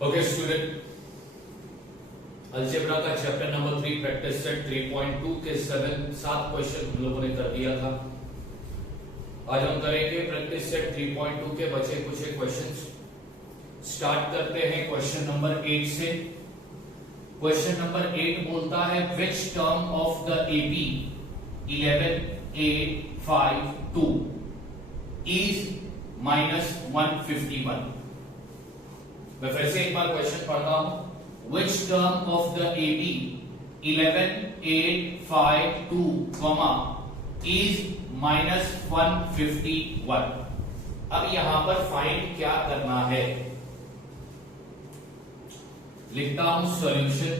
Okay student, algebra का chapter number 3 practice set 3.2 के 7 question हम लोगों ने कर दिया था। आज हम करेंगे प्रैक्टिस सेट 3.2 के बचे कुछ क्वेश्चंस। स्टार्ट करते हैं क्वेश्चन नंबर 8 से। क्वेश्चन नंबर 8 बोलता है which term of the AP 11 8 5 2 is -151। मैं फिर से एक बार क्वेश्चन पढ़ता हूं। Which term of the AP 11 8 5 2 is -151। अब यहां पर फाइंड क्या करना है, लिखता हूं सॉल्यूशन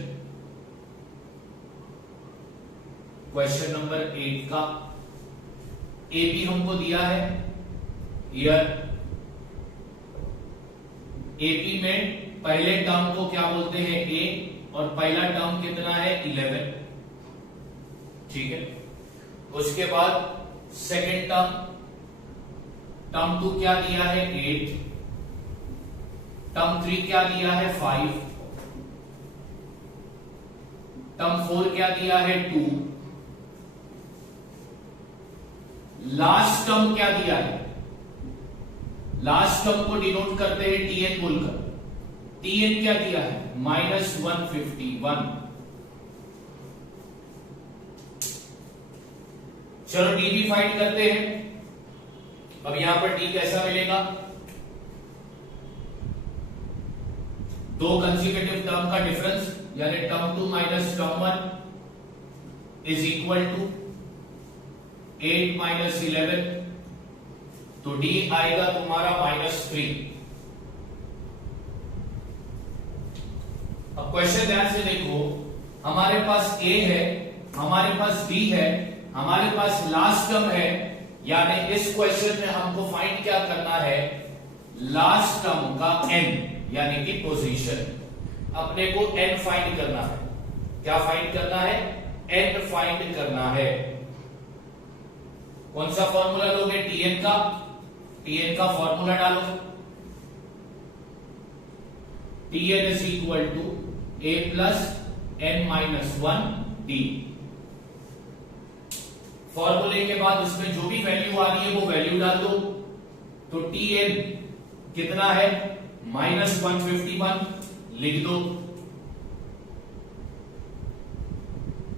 क्वेश्चन नंबर 8 का। एबी हमको दिया है, ईयर एपी में पहले टर्म को क्या बोलते हैं ए, और पहला टर्म कितना है 11, ठीक है। उसके बाद सेकेंड टर्म, टर्म 2 क्या दिया है 8, टर्म 3 क्या दिया है 5, टर्म 4 क्या दिया है 2, लास्ट टर्म क्या दिया है, लास्ट टर्म को डिनोट करते हैं टीएन बोलकर। टीएन क्या दिया है -151। चलो डी भी फाइंड करते हैं। अब यहां पर डी कैसा मिलेगा, दो कंसेक्यूटिव टर्म का डिफरेंस यानी term 2 minus term 1 is equal to 8 minus 11, तो डी आएगा तुम्हारा -3। अब क्वेश्चन ध्यान से देखो, हमारे पास ए है, हमारे पास बी है, हमारे पास लास्ट टर्म है, यानी इस क्वेश्चन में हमको फाइंड क्या करना है, लास्ट टर्म का एन यानी कि पोजीशन। अपने को एन फाइंड करना है। क्या फाइंड करना है, एन फाइंड करना है। कौन सा फॉर्मूला लोगे, टीएन का। टीएन का फॉर्मूला डालो, T N is equal to A plus N minus 1 D. फॉर्मूले के बाद उसमें जो भी वैल्यू आ रही है वो वैल्यू डाल दो। तो टीएन कितना है -151, लिख दो,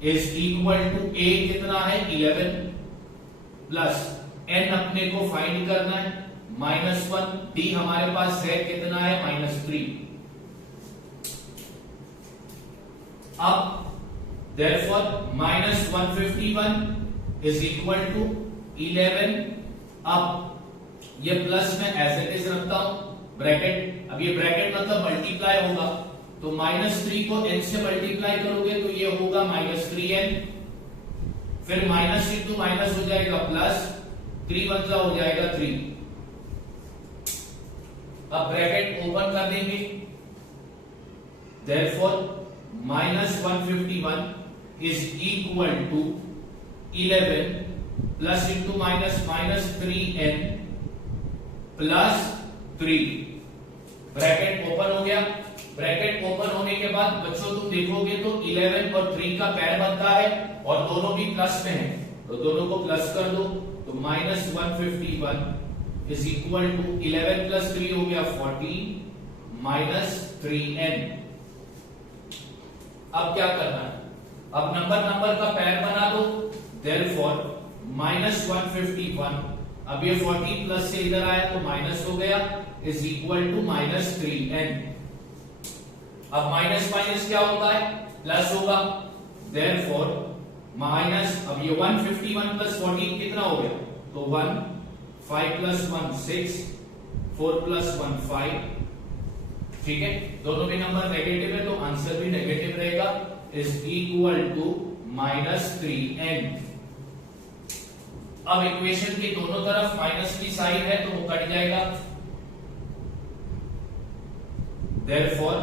इज इक्वल टू ए कितना है 11 प्लस एन अपने को फाइंड करना है -1, डी हमारे पास है कितना है -3। अब therefore -151 इज इक्वल टू 11। अब ये प्लस में एज इट इज रखता हूं ब्रैकेट। अब ये ब्रैकेट मतलब मल्टीप्लाई होगा, तो -3 को n से मल्टीप्लाई करोगे तो ये होगा -3n, फिर माइनस इंटू माइनस हो जाएगा प्लस, 3 बचा हो जाएगा 3। अब ब्रैकेट ओपन कर देंगे, therefore -151 is equal to 11 plus into minus -3n plus 3। Bracket open हो गया। ब्रैकेट ओपन होने के बाद बच्चों तुम देखोगे तो 11 और 3 का पैर बनता है और दोनों भी प्लस में है, तो दोनों को प्लस कर दो, तो -151 इज इक्वल टू 11 प्लस 3 हो गया 14 -3n। अब क्या करना है, अब नंबर का पैर बना दो, therefore -151, अब ये 14 प्लस से इधर आया तो माइनस हो गया, इज इक्वल टू -3n। अब माइनस माइनस क्या होता है, प्लस होगा, therefore माइनस, अब ये 151 प्लस 14 कितना हो गया, तो 1, 5 प्लस 1 6, 4 प्लस 1 5, ठीक है। दोनों भी नंबर नेगेटिव है तो आंसर भी नेगेटिव रहेगा, इज इक्वल टू -3n। अब इक्वेशन के दोनों तरफ माइनस की साइन है तो वो कट जाएगा, therefore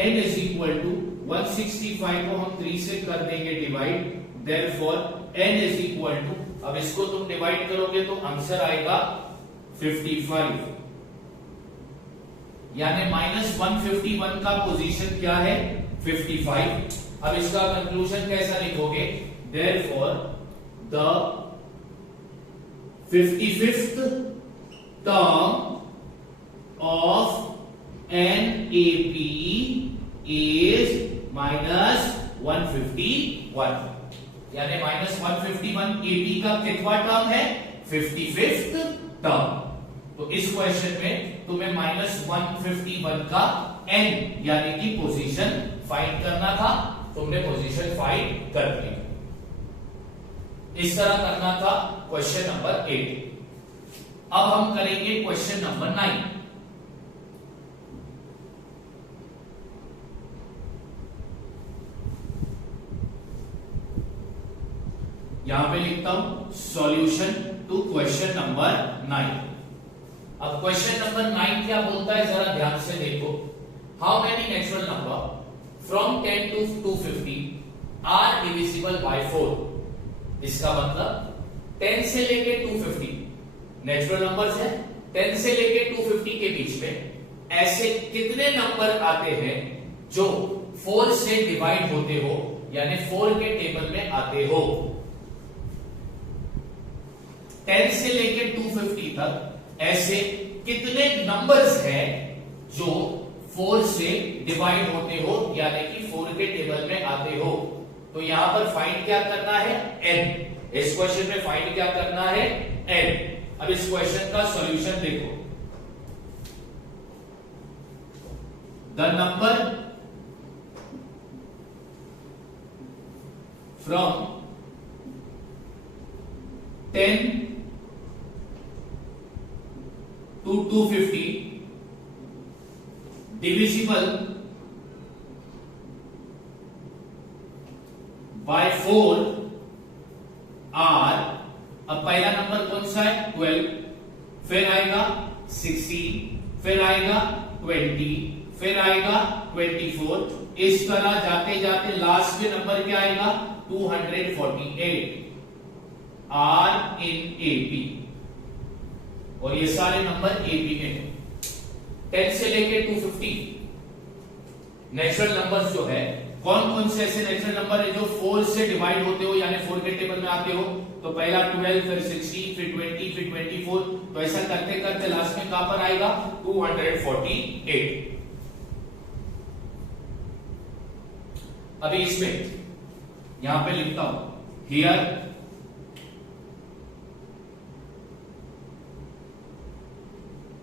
n is equal to 165 को हम 3 से कर देंगे divide, therefore n is equal to, अब इसको तुम डिवाइड करोगे तो आंसर आएगा 55। यानी -151 का पोजीशन क्या है 55। अब इसका कंक्लूजन कैसा लिखोगे, therefore the 55th term of NAP is -151, यानी -151 AP का कितवा टर्म है 55th टर्म। तो इस क्वेश्चन में तुम्हें -151 का n यानी कि पोजीशन फाइंड करना था, तुमने पोजीशन फाइंड कर ली। इस तरह करना था क्वेश्चन नंबर 8। अब हम करेंगे क्वेश्चन नंबर 9। यहां पे लिखता हूं सॉल्यूशन टू क्वेश्चन नंबर 9। अब क्वेश्चन नंबर 9 क्या बोलता है जरा ध्यान से देखो। How many natural number from 10 to 250 are divisible by 4। इसका मतलब 10 से लेके 250 नेचुरल नंबर्स है, 10 से लेके 250 के बीच में ऐसे कितने नंबर आते हैं जो 4 से डिवाइड होते हो, यानी 4 के टेबल में आते हो। 10 से लेके 250 तक ऐसे कितने नंबर्स हैं जो 4 से डिवाइड होते हो, यानी कि 4 के टेबल में आते हो। तो यहां पर फाइंड क्या करना है n। इस क्वेश्चन में फाइंड क्या करना है n। अब इस क्वेश्चन का सॉल्यूशन देखो। The number from 10 to 250 divisible by 4 are, अब पहला नंबर कौन सा है 12, फिर आएगा 16, फिर आएगा 20, फिर आएगा 24। इस तरह जाते जाते लास्ट में नंबर क्या आएगा 248 आर इन AP, और ये सारे नंबर AP के हैं। 10 से लेके 250 नेचुरल नंबर्स जो है, कौन कौन से ऐसे नेचुरल नंबर है जो 4 से डिवाइड होते हो, यानी 4 के टेबल में आते हो। तो पहला 12, फिर 16, फिर 20, फिर 24। तो ऐसा करते करते लास्ट में कहां पर आएगा 248। अभी इसमें यहां पे लिखता हूं हियर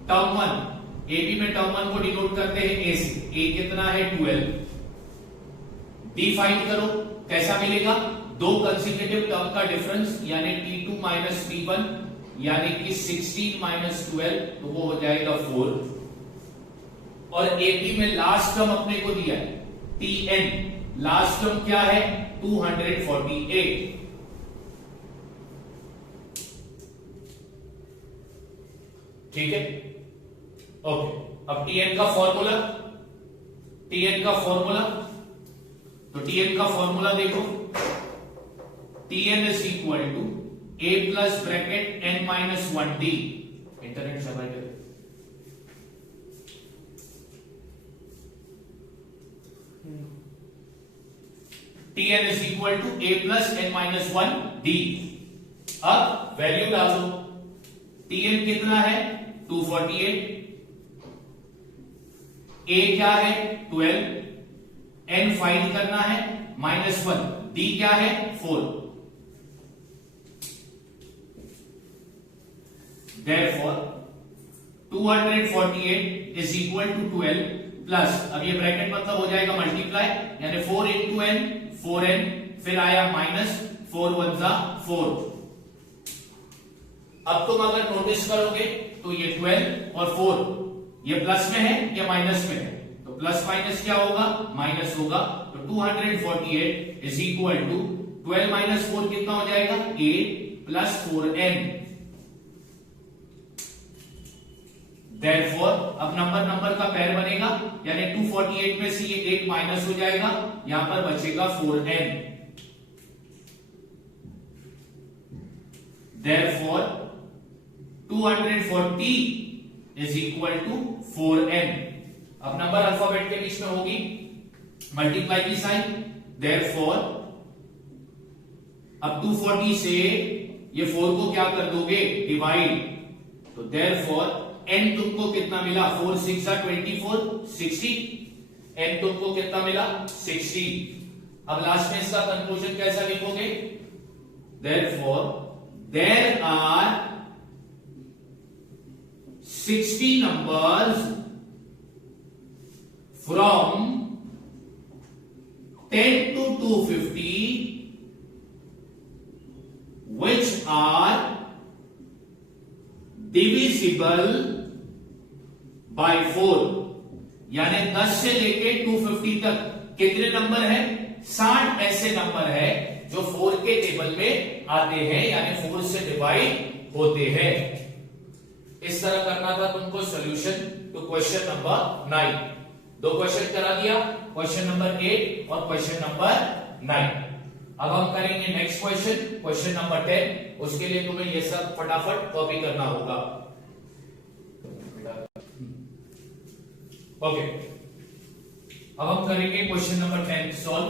टर्म 1, एबी में टर्म 1 को डिनोट करते हैं ए से। ए कितना है 12। डी फाइंड करो, कैसा मिलेगा, दो कंसेक्यूटिव टर्म का डिफरेंस, यानी T2 माइनस T1, यानी कि 16 माइनस 12, तो वो हो जाएगा 4। और एबी में लास्ट टर्म अपने को दिया है Tn, लास्ट टर्म क्या है 248। ठीक है, ओके। अब Tn का फॉर्मूला, Tn का फॉर्मूला, तो Tn का फॉर्मूला देखो, Tn is equal to a plus bracket n minus 1d। Internet से भाई Tn is equal to a plus n minus 1d। अब वैल्यू डालो, Tn कितना है 248, a क्या है 12, n फाइंड करना है -1, d क्या है 4। Therefore 248 is equal to 12 plus, अब ये ब्रैकेट मतलब हो जाएगा मल्टीप्लाई, यानी 4 into n 4n, फिर आया माइनस 4 1 जा 4। अब तुम अगर नोटिस करोगे तो ये 12 और 4 ये प्लस में है, ये माइनस में है, तो प्लस माइनस क्या होगा माइनस होगा। तो 248 इज इक्वल टू 12 माइनस 4 कितना हो जाएगा 8 प्लस 4n। Therefore अब नंबर का पेयर बनेगा, यानी 248 में से ये 8 माइनस हो जाएगा, यहां पर बचेगा 4n। Therefore 240 is equal to 4n। अब नंबर अल्फाबेट के बीच में होगी मल्टीप्लाई की साइन, देयरफॉर अब 240 से ये 4 को क्या कर दोगे डिवाइड, तो देयरफॉर n तुमको कितना मिला 4 6 24 60, n तुमको कितना मिला 60। अब लास्ट में इसका कंक्लूजन कैसा लिखोगे, therefore there are 60 numbers from 10 to 250 which are divisible by 4, यानी 10 से लेके 250 तक कितने नंबर है, 60 ऐसे नंबर है जो 4 के टेबल में आते हैं, यानी 4 से डिवाइड होते हैं। इस तरह करना था तुमको सॉल्यूशन टू क्वेश्चन नंबर 9। दो क्वेश्चन करा दिया, क्वेश्चन नंबर 8 और क्वेश्चन नंबर 9। अब हम करेंगे नेक्स्ट क्वेश्चन, क्वेश्चन नंबर 10। उसके लिए तुम्हें ये सब फटाफट कॉपी करना होगा। ओके, अब हम करेंगे क्वेश्चन नंबर 10 सॉल्व।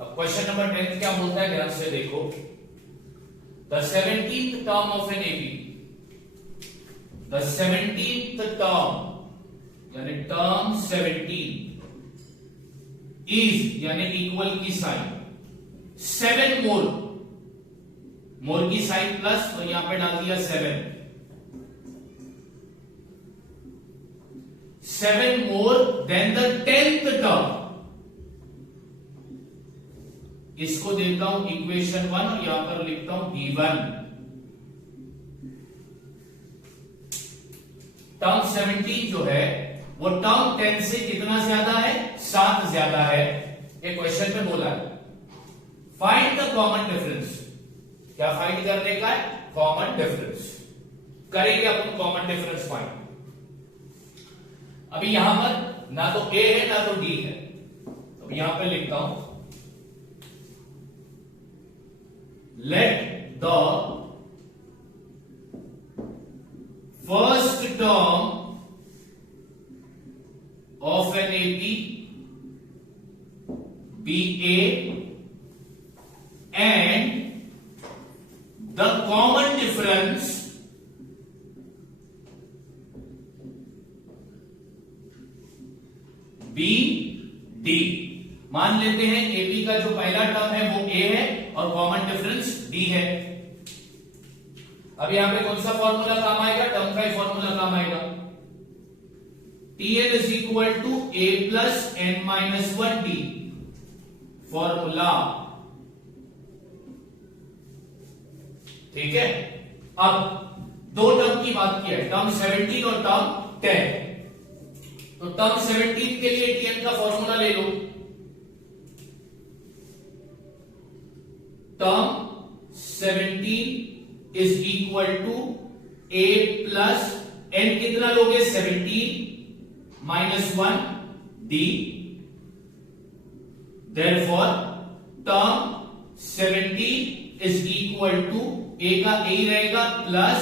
अब क्वेश्चन नंबर 10 क्या बोलता है, ध्यान से देखो। The 17th term of an AP, the 17th term यानी टर्म 17 इज यानी इक्वल की साइन 7 मोर, मोर की साइन प्लस, तो यहां पे डाल दिया 7 more than the 10th term. इसको देता हूं इक्वेशन 1 और यहां पर लिखता हूं D1। टर्म 17 जो है वो टर्म 10 से कितना ज्यादा है, 7 ज्यादा है। ये क्वेश्चन में बोला है फाइंड द कॉमन डिफरेंस। क्या फाइंड करने का है, कॉमन डिफरेंस। करेंगे अपन कॉमन डिफरेंस फाइंड। अभी यहां पर ना तो A है ना तो D है, तो यहां पे लिखता हूं let the first term of an AB be A and the common difference be D। मान लेते हैं AB का जो पहला टर्म है वो A है और कॉमन डिफरेंस D है। अब यहां पे कौन सा फॉर्मूला काम आएगा, टर्म का ही फॉर्मूला काम आएगा। Tn is equal to A plus n minus 1D formula, ठीक है। अब दो टर्म की बात की है, टर्म 17 और टर्म 10। तो टर्म 17 के लिए Tn का फॉर्मूला ले लो। Term 17 is equal to A plus n, कितना लोगे 17 minus 1D। Therefore term 17 is equal to A का A ही रहेगा प्लस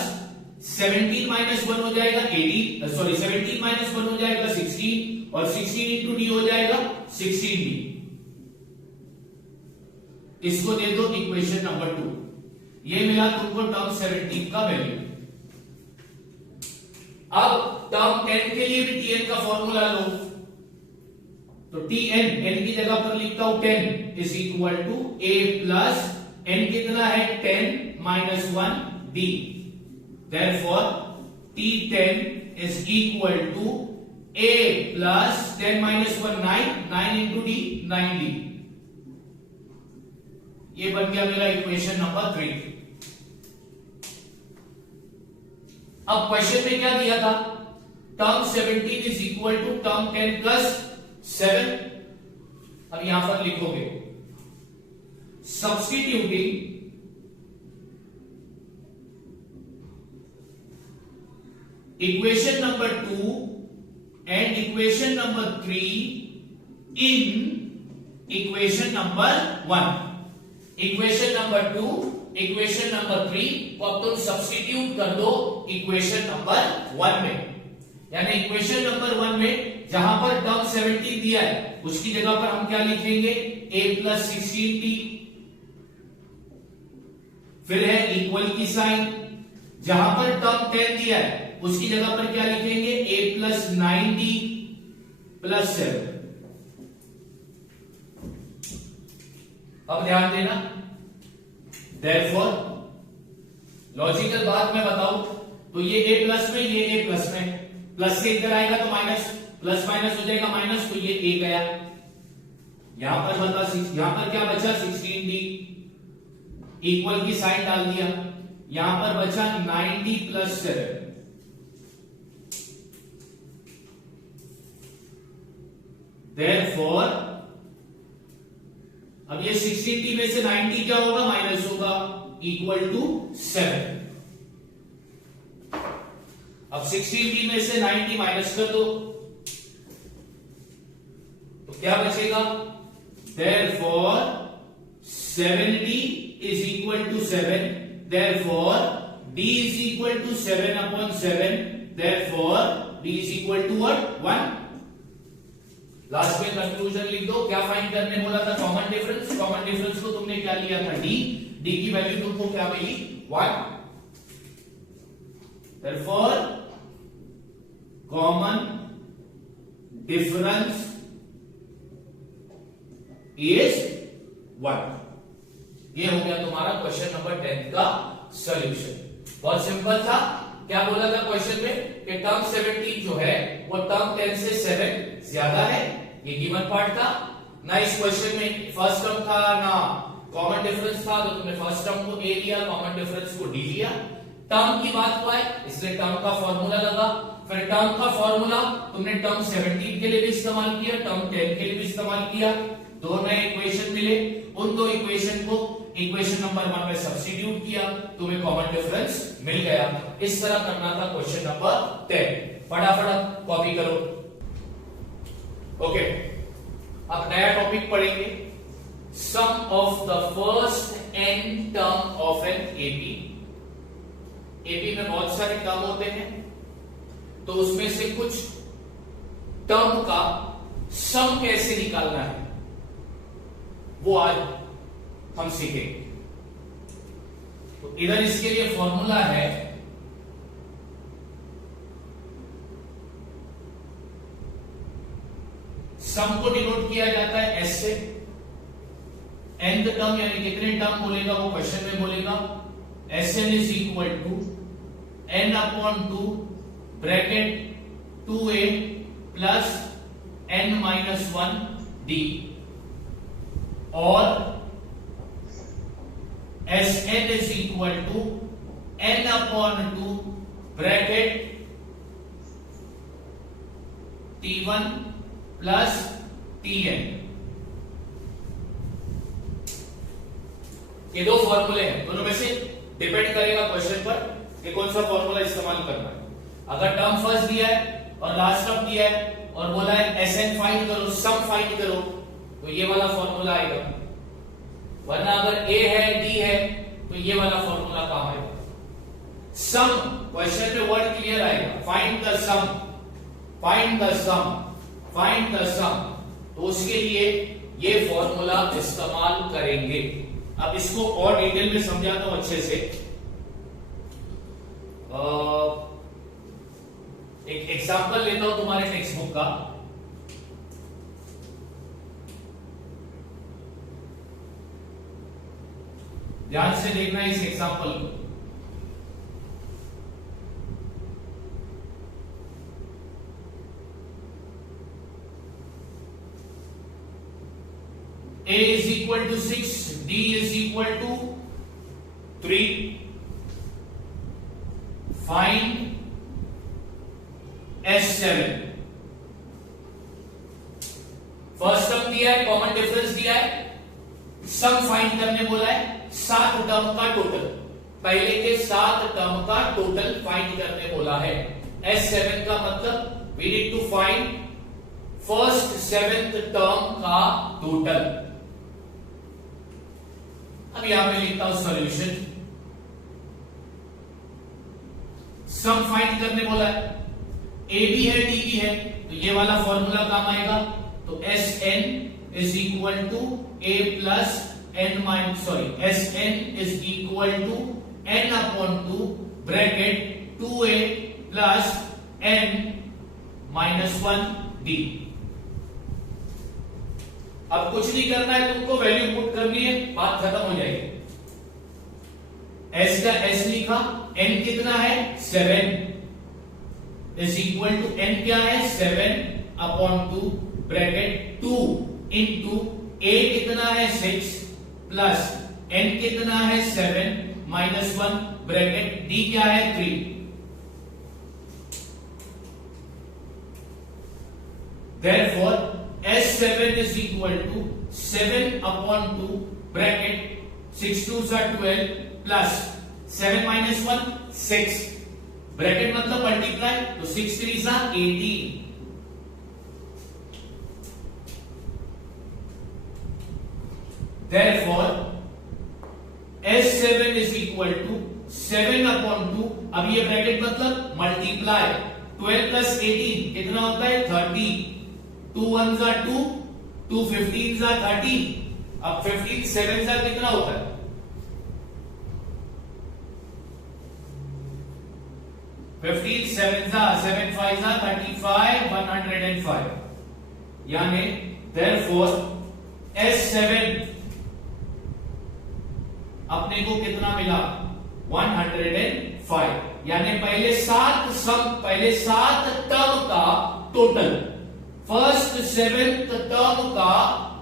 17 माइनस 1 हो जाएगा 18, सॉरी 17 माइनस 1 हो जाएगा 16 और 16 इंटू D हो जाएगा 16D। इसको दे दो इक्वेशन नंबर 2। ये मिला तुमको टर्म 17 का वैल्यू। अब टर्म 10 के लिए भी Tn का फॉर्मूला लो, तो Tn n की जगह पर लिखता हूं 10 is equal to A plus n कितना है 10 minus 1D। Therefore T10 is equal to A plus 10 minus 1 9 into D 9D। ये बन गया मेरा इक्वेशन नंबर 3। अब क्वेश्चन में क्या दिया था, term 17 is equal to term 10 plus 7। अब यहां पर लिखोगे substituting equation number 2 and equation number 3 in equation number 1। Equation number 2 equation number 3 को अब तुम सब्स्टिट्यूट कर दो इक्वेशन नंबर 1 में। यानी इक्वेशन नंबर 1 में जहां पर टर्म 17 दिया है उसकी जगह पर हम क्या लिखेंगे, a प्लस 16t। फिर है इक्वल की साइन, जहां पर टर्म 10 दिया है उसकी जगह पर क्या लिखेंगे, a प्लस 9t प्लस 7। अब ध्यान देना, therefore लॉजिकल बात मैं बताऊं तो ये a प्लस में, ये a प्लस में, प्लस से इधर आएगा तो माइनस, प्लस माइनस हो जाएगा माइनस, तो ये a गया। यहां पर बता, यहां पर क्या बचा 16t, इक्वल की साइन डाल दिया, यहां पर बचा 9t प्लस 7। Therefore अब ये 16t में से 90 क्या होगा, माइनस होगा, इक्वल टू 7। अब 16t में से 90 माइनस कर दो तो क्या बचेगा, therefore 70 is equal to 7, therefore d is equal to 7 upon 7, therefore d is equal to what, 1। Last में कंक्लूजन लिख दो। क्या फाइंड करने बोला था, कॉमन डिफरेंस। कॉमन डिफरेंस को तुमने क्या लिया था, डी। डी की वैल्यू तुमको क्या मिली, 1। therefore common difference is 1। ये हो गया तुम्हारा क्वेश्चन नंबर 10 का सॉल्यूशन। बहुत सिंपल था। क्या बोला था क्वेश्चन में कि टर्म 17 जो है वो टर्म 10 से 7 ज्यादा है, ये गिवन पार्ट था ना। इस क्वेश्चन में फर्स्ट टर्म था ना कॉमन डिफरेंस था, तो तुमने फर्स्ट टर्म को ए लिया, कॉमन डिफरेंस को डी लिया। टर्म की बात हुआ है इसलिए टर्म का फॉर्मूला लगा। फिर टर्म का फॉर्मूला तुमने टर्म 17 के लिए भी इस्तेमाल किया, टर्म 10 के लिए भी इस्तेमाल किया। दो नए इक्वेशन मिले, उन दो इक्वेशन को इक्वेशन नंबर 1 में सब्स्टिट्यूट किया, तुम्हें कॉमन डिफरेंस मिल गया। इस तरह करना था क्वेश्चन नंबर 10। फटाफट कॉपी करो। ओके, अब नया टॉपिक पढ़ेंगे, sum of the first n term of an AP. AP में बहुत सारे टर्म होते हैं, तो उसमें से कुछ टर्म का सम कैसे निकालना है वो आज हम सीखेंगे। तो इधर इसके लिए फॉर्मूला है सम को डिनोट किया जाता है एस से। nth टर्म यानी कितने टर्म बोलेगा वो क्वेश्चन में बोलेगा। Sn is equal to n upon 2 bracket 2a plus n minus 1 d, और Sn is equal to n upon 2 bracket t1 plus tn। ये दो फॉर्मूले हैं, दोनों में से डिपेंड करेगा क्वेश्चन पर कि कौन सा फॉर्मूला इस्तेमाल करना है। अगर टर्म फर्स्ट दिया है और लास्ट टर्म दिया है और बोला है Sn फाइंड करो, सम फाइंड करो, तो ये वाला फॉर्मूला आएगा। वरना अगर a है d है तो ये वाला फॉर्मूला कहां है, सम। क्वेश्चन में वर्ड क्लियर आएगा, find the sum, find the sum, find the sum. तो उसके लिए ये फॉर्मूला इस्तेमाल करेंगे। अब इसको और डिटेल में समझाता हूं अच्छे से। एक एग्जांपल लेता हूं तुम्हारे टेक्स्ट बुक का। ध्यान से देखना इस एग्जांपल को। a is equal to 6, d is equal to 3. Find S7। First term दिया है, कॉमन डिफरेंस दिया है, सम फाइंड करने बोला है, 7 टर्म का टोटल, पहले के 7 टर्म का टोटल फाइंड करने बोला है। S7 का मतलब we need to find first 7th term का टोटल। अब यहां पे लिखता हूं सॉल्यूशन। सम फाइंड करने बोला है, ए भी है डी भी है, तो ये वाला फॉर्मूला काम आएगा। तो S N is equal to A plus N minus S N is equal to N upon two bracket 2a plus N minus 1 D. अब कुछ नहीं करना है तुमको, वैल्यू पुट करनी है, बात खत्म हो जाएगी। एस का एस लिखा, एन कितना है 7 इज इक्वल टू एन क्या है 7 अपॉन 2 ब्रैकेट 2 इंटू ए कितना है 6 प्लस एन कितना है 7 माइनस 1 ब्रैकेट डी क्या है 3। Therefore S7 is equal to 7 upon 2 bracket 6 2s are 12 plus 7 minus 1 6 bracket मतलब मल्टीप्लाई, तो 6 3s are 18। Therefore S7 is equal to 7 upon 2, अब ये ब्रैकेट मतलब मल्टीप्लाई 12 plus 18 कितना होता है 30, 2 1s are 2, 2 15s are 30। अब 15 7s are कितना होता है 15 7s are 7 5s are 35 105, यानी therefore S7 अपने को कितना मिला 105, यानी पहले 7 टर्म का टोटल, फर्स्ट 7th टर्म का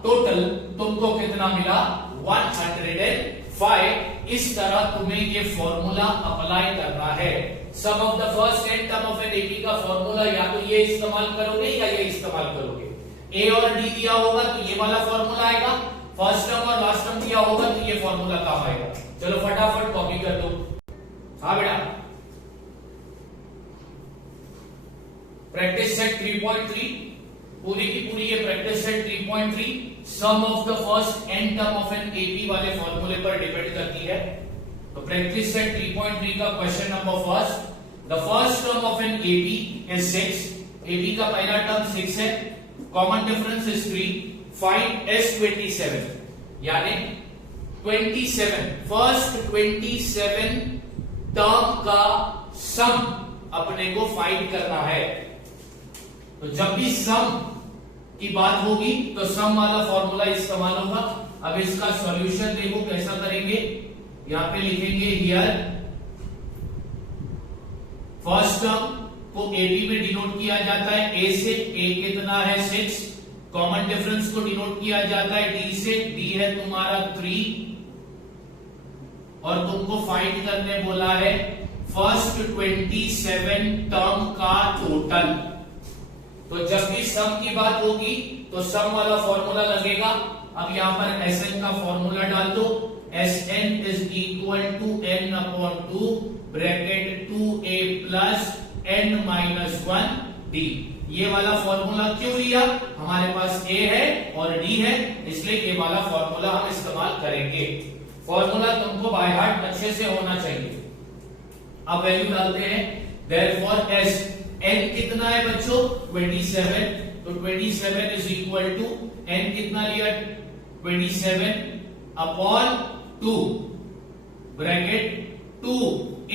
टोटल तुमको कितना मिला 105। इस तरह तुम्हें ये फॉर्मूला अप्लाई करना है। Sum of the first 10 term of an AP का फॉर्मूला या तो ये इस्तेमाल करोगे या ये इस्तेमाल करोगे। ए और डी दिया होगा तो ये वाला फॉर्मूला आएगा, फर्स्ट टर्म और लास्ट टर्म दिया होगा तो ये फॉर्मूला काम आएगा। चलो फटाफट कॉपी कर दो। हाँ बेटा, प्रैक्टिस सेट 3.3 पूरी की पूरी ये practice set 3.3 sum of the first N term of an AP वाले फॉर्मूले पर डिपेंड करती है। तो प्रैक्टिस सेट 3.3 का question number first, the first term of an AP is 6, AP का पहला टर्म 6 है, common difference is 3, find S27, यानी 27 फर्स्ट 27 टर्म का सम अपने को फाइंड करना है। तो जब भी सम की बात होगी तो सम वाला फॉर्मूला इस्तेमाल होगा। अब इसका सॉल्यूशन देखो कैसा करेंगे, यहां पे लिखेंगे हियर फर्स्ट टर्म को एपी में डिनोट किया जाता है ए से, ए कितना है 6, कॉमन डिफरेंस को डिनोट किया जाता है डी से, डी है तुम्हारा 3, और तुमको फाइंड करने बोला है फर्स्ट 27 टर्म का टोटल। तो जब भी सम की बात होगी तो सम वाला फॉर्मूला लगेगा। अब यहां पर Sn का फॉर्मूला डाल दो, Sn is equal to n upon 2 bracket 2a plus n minus 1 d। ये वाला फॉर्मूला क्यों लिया, हमारे पास a है और d है, इसलिए ये वाला फॉर्मूला हम इस्तेमाल करेंगे। फॉर्मूला तुमको बाय हार्ट अच्छे से होना चाहिए। अब वैल्यू डालते हैं, देयरफॉर s n कितना है बच्चों 27, तो 27 इज इक्वल टू n कितना लिया 27 अपॉन 2 ब्रैकेट 2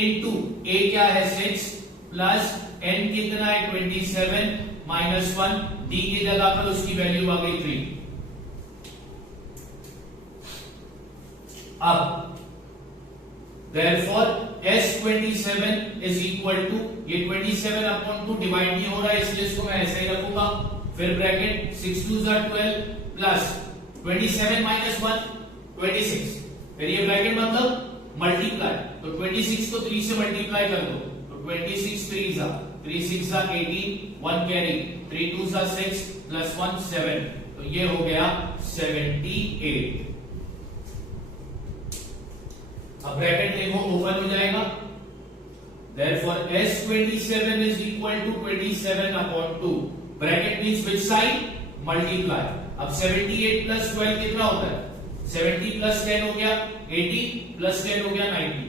इंटू a क्या है 6 प्लस n कितना है 27 माइनस 1, d की जगह पर उसकी वैल्यू आ गई 3। अब therefore S27 is equal to, ये 27 अपॉन 2 डिवाइड नहीं हो रहा है इसलिए इसको मैं ऐसे ही रखूंगा, फिर bracket 6 2s are 12 plus 27 minus 1 26, फिर ये ब्रैकेट मतलब मल्टीप्लाई, तो 26 को 3 से मल्टीप्लाई कर दो, तो 26 3s are 3 6 are 18, 1 carry, 3 2s are 6 plus 1 7, तो ये हो गया 78। अब ब्रैकेट देखो ओपन हो जाएगा, therefore S27 is equal to 27 upon 2, bracket means which side multiply. अब 78 प्लस 12 कितना होता है 70 प्लस 10 हो गया 80 प्लस 10 हो गया 90।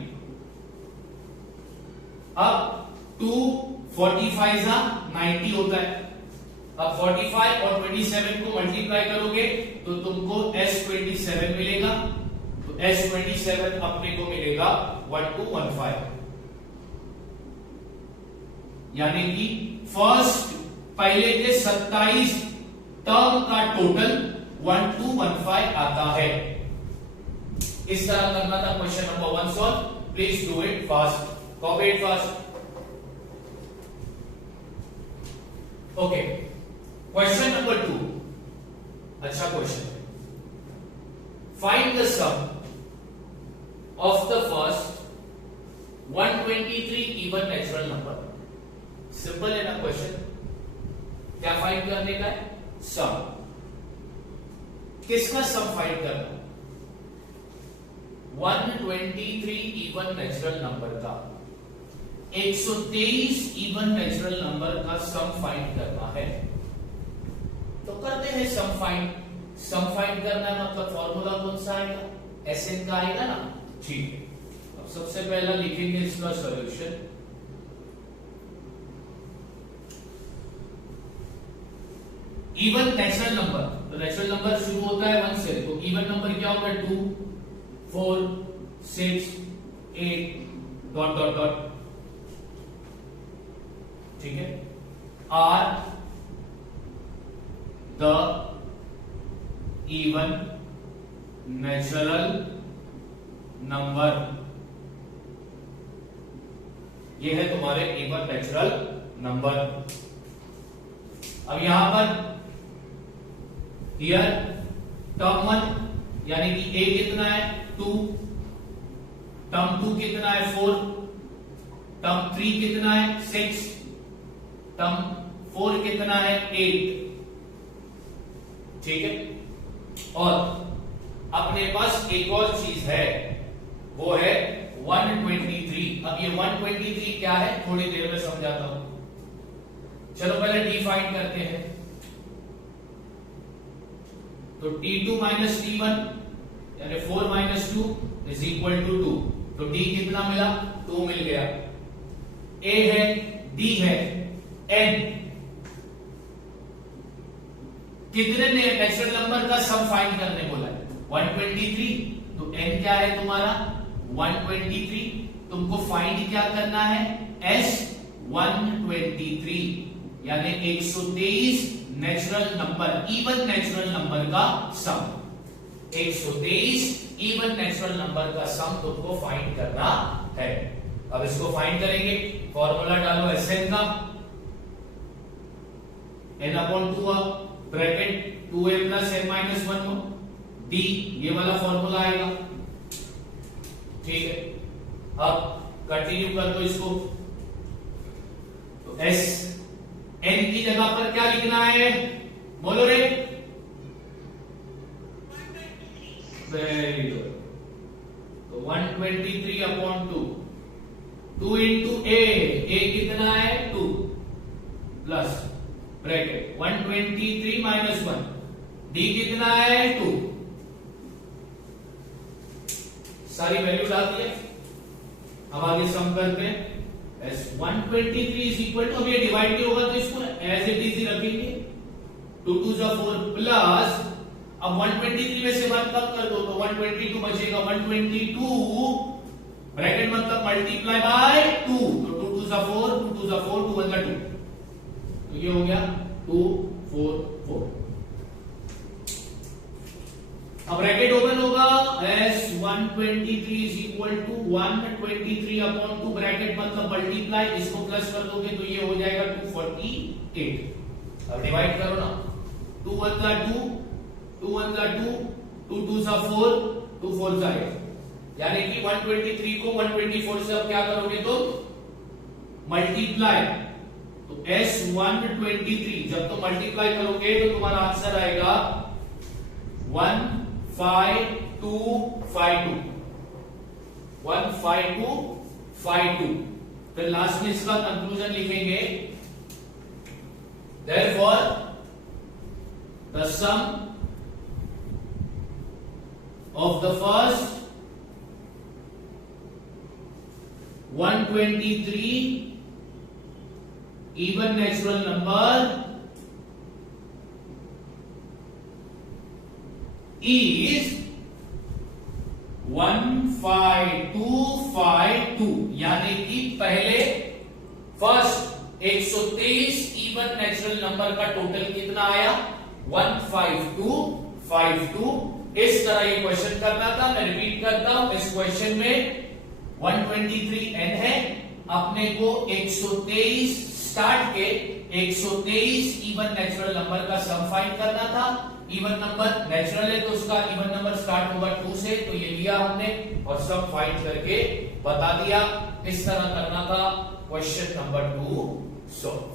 अब 2 45 जा 90 होता है। अब 45 और 27 को मल्टीप्लाई करोगे तो तुमको S27 मिलेगा। तो S27 अपने को मिलेगा 1215, यानी कि फर्स्ट पहले के 27 टर्म का टोटल 1215 आता है। इस तरह करना था question number 1 solve. Please do it fast, copy it fast. Okay, question number 2 अच्छा question. Find the sum of the first 123 even natural number. Simple है ना क्वेश्चन। क्या फाइंड करने का है? सम। किसका सम फाइंड करना? 123 इवन नेचुरल नंबर का, 123 इवन नेचुरल नंबर का सम फाइंड करना है। तो करते हैं सम फाइंड। सम फाइंड करना है मतलब फॉर्मूला कौन सा आएगा? Sn का आएगा ना। ठीक है, अब सबसे पहला लिखेंगे इसका सॉल्यूशन। इवन नेचुरल नंबर, तो नेचुरल नंबर शुरू होता है 1 से, तो इवन नंबर क्या होगा? 2 4 6 8 डॉट डॉट डॉट। ठीक है, are the even natural number. ये है तुम्हारे इवन नेचुरल नंबर। अब यहां पर हियर टर्म 1 यानी कि a कितना है? 2, टर्म 2 कितना है? 4, टर्म 3 कितना है? 6, टर्म 4 कितना है? 8। ठीक है, और अपने पास एक और चीज है, वो है 123। अब ये 123 क्या है थोड़ी देर में समझाता हूं। चलो पहले डिफाइन करते हैं। तो T2 माइनस T1 यानी 4 माइनस 2 इज इक्वल टू 2। तो D कितना मिला? 2 मिल गया। A है, D है, N कितने नेचुरल नंबर का सम फाइंड करने बोला है? 123। तो N क्या है तुम्हारा? 123। तुमको फाइंड क्या करना है? S123 यानी 123 natural number, even natural number का सम। 123 इवन नेचुरल नंबर का सम तुमको फाइंड करना है। अब इसको फाइंड करेंगे। फॉर्मूला डालो Sn का, n/2 bracket 2a plus n minus 1 हो, d ये वाला फॉर्मूला आएगा। ठीक है, अब कंटिन्यू कर दो इसको। तो S n की जगह पर क्या लिखना है? बोलो रे। Very good. तो 123/2, 2 इंटू a कितना है? 2 प्लस ब्रैकेट 123 माइनस 1, d कितना है? 2। सारी वैल्यू डाल दिया। अब आगे सम करते हैं। S123 इज इक्वल टू, अब ये डिवाइड नहीं होगा तो इसको एज इट इज ही रखेंगे। 2 2 4 प्लस, अब 123 में से 1 कम कर दो तो 122 बचेगा। 122 ब्रैकेट मतलब मल्टीप्लाई बाय 2, तो 2 2 4, 2 2 4, 2 1 2, तो ये हो गया 2 4 4। अब ब्रैकेट ओपन होगा। S123 is equal to 123/2 bracket मतलब मल्टीप्लाई, इसको प्लस कर दोगे तो ये हो जाएगा 248। अब डिवाइड करो ना। 2 1 2, 2 1 2, 2 2 4, 2 4 8, यानी कि 123 को 124 से अब क्या करोगे तो मल्टीप्लाई। तो S123 जब तो मल्टीप्लाई करोगे तो तुम्हारा आंसर आएगा 15252, 15252। फिर लास्ट में इसका कंक्लूजन लिखेंगे। Therefore the sum of the first 123 even natural number is 15252, यानी कि पहले फर्स्ट 123 इवन नेचुरल नंबर का टोटल कितना आया 15252। इस तरह ये क्वेश्चन करना था। मैं रिपीट करता हूं, इस क्वेश्चन में 123n है, अपने को 123 स्टार्ट के 123 इवन नेचुरल नंबर का सम फाइंड करना था। इवन नंबर नेचुरल है तो उसका इवन नंबर स्टार्ट होगा 2 से, तो ये लिया हमने और सम फाइंड करके बता दिया। इस तरह करना था क्वेश्चन नंबर 2 सॉल्व।